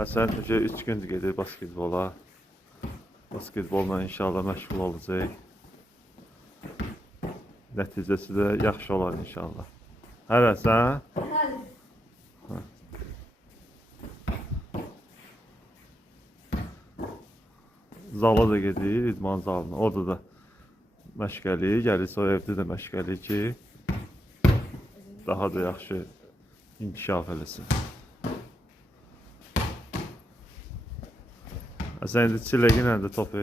Həsən 3 gündür gedir basketbola. Basketbolla inşallah məşğul olacaq. Nəticəsi də yaxşı olar inşallah. Hə Həsən? Zala da gedir, idman zalına. Orada da məşqəli, gəlirsə o evdə də məşqəli ki, daha da yaxşı inkişaf eləsin. Sən indi çiləgi nədir topu?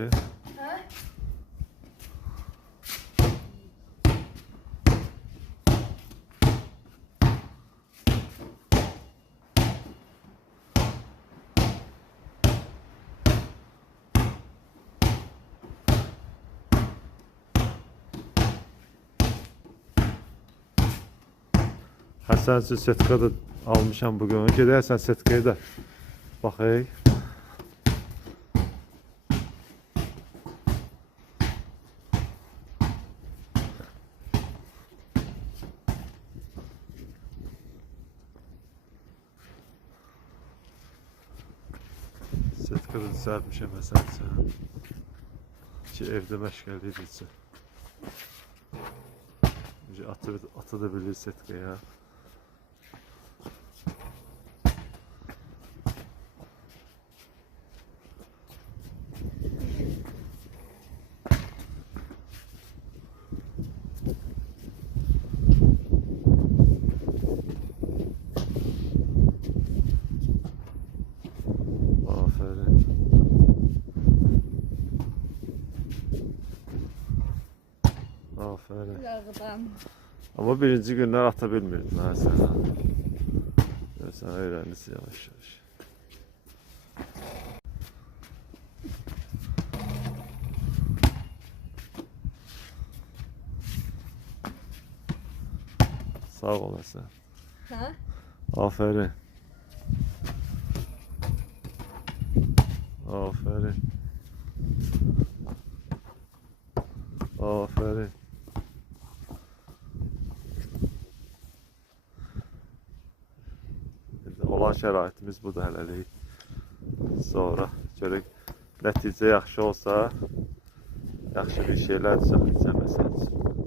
Həsən üçün setka da almışam bugün. Gedərsən setkaya da baxayıq. Setka da düzəltmişəm Həsən üçün. Ki evdə məşqəli edirsin. Atı da bilir setkaya. Aferin. Aferin. Yağdan. Ama birinci günler ata bilmirdin ha sen. Sen öğrenirsin yavaş yavaş. Sağ olasın. Ha? Aferin. Aferin. Aferin. Olan şəraitimiz budur hələlik. Sonra görək nəticə yaxşı olsa, yaxşı bir şeylər düzəltəcəm məsəl üçün.